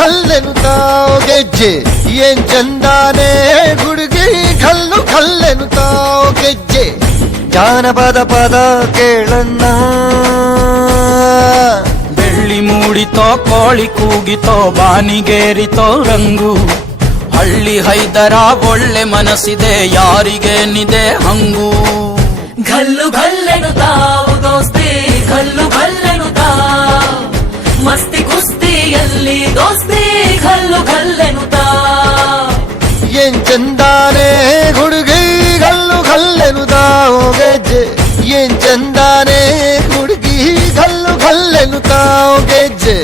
ಘಲ್ಲೆನುತಾವ್ ಗೆಜ್ಜೆ ಏನ್ ಚಂದಾನೆ ಹುಡುಗಿ ಘಲ್ಲು ಘಲ್ಲೆನುತಾವ್ ಗೆಜ್ಜೆ ಜಾನಪದ ಪದ ಕೇಳಣ್ಣ ಬೆಳ್ಳಿ ಮೂಡಿತೋ ಕೋಳಿ ಕೂಗಿತೋ ಬಾನಿಗೇರಿತೋ ರಂಗು ಹಳ್ಳಿ ಹೈದರ ಒಳ್ಳೆ ಮನಸ್ಸಿದೆ ಯಾರಿಗೇನಿದೆ ಹಂಗು ಘಲ್ಲು ಘಲ್ಲೆನುತಾವು ದೋಸ್ತಿ ಘಲ್ಲು ಘಲ್ಲೆನುತಾವ್ ಮಸ್ತಿ ಕುಸ್ತಿಯಲ್ಲಿ ದೋಸ್ತಿ ಘಲ್ಲು ಘಲ್ಲೆನುತಾವ್ ಏನ್ ಚಂದಾನೆ ಹುಡುಗಿ ಘಲ್ಲು ಘಲ್ಲೆನುತಾವ್ ಗೆಜ್ಜೆ ಏನ್ ಚಂದಾನೆ ಹುಡುಗಿ ಘಲ್ಲು ಘಲ್ಲೆನುತಾವ್ ಗೆಜ್ಜೆ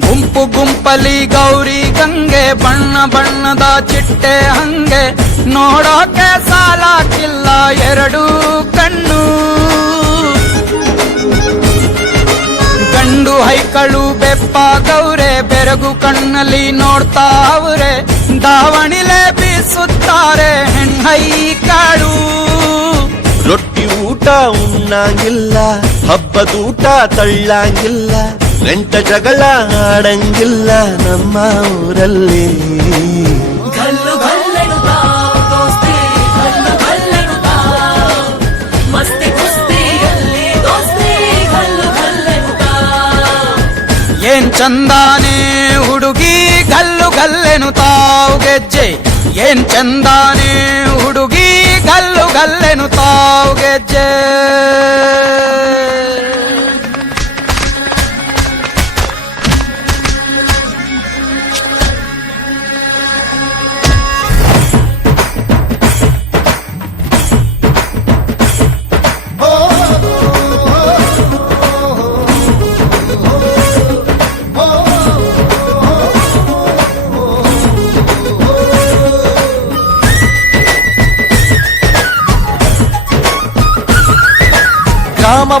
ಗುಂಪು ಗುಂಪಲಿ ಗೌರಿ ಗಂಗೆ ಬಣ್ಣ ಬಣ್ಣದ ಚಿಟ್ಟೆ ಹಂಗೆ ನೋಡೋಕೆ ಸಾಲಾಕಿಲ್ಲ ಎರಡು ಕಣ್ಣು ಗಂಡು ಹೈಕಳು ಬೆಪ್ಪ ಗೌರೆ ಬೆರಗು ಕಣ್ಣಲ್ಲಿ ನೋಡ್ತಾವ್ರೆ ದಾವಣಿಲೆ ಬೀಸುತ್ತಾರೆ ಹೆಣ್ಣೈಕಾಳು ರೊಟ್ಟಿ ಊಟ ಉಣ್ಣಂಗಿಲ್ಲ ಹಬ್ಬದೂಟ ತಳ್ಳಂಗಿಲ್ಲ ಗಂಟ ಜಗಳ ಆಡಂಗಿಲ್ಲ ನಮ್ಮ ಊರಲ್ಲಿ ಘಲ್ಲು ಘಲ್ಲೆನುತಾವ್ ದೋಸ್ತಿ ಘಲ್ಲು ಘಲ್ಲೆನುತಾವ್ ಮಸ್ತಿ ಕುಸ್ತಿಯಲ್ಲಿ ದೋಸ್ತಿ ಘಲ್ಲು ಘಲ್ಲೆನುತಾವ್ ಏನ್ ಚಂದಾನೆ ಹುಡುಗಿ ಘಲ್ಲು ಘಲ್ಲೆನುತಾವ್ ಗೆಜ್ಜೆ ಏನ್ ಚಂದಾನೆ ಹುಡುಗಿ ಘಲ್ಲು ಘಲ್ಲೆನುತಾವ್ ಗೆಜ್ಜೆ ಗ್ರಾಮ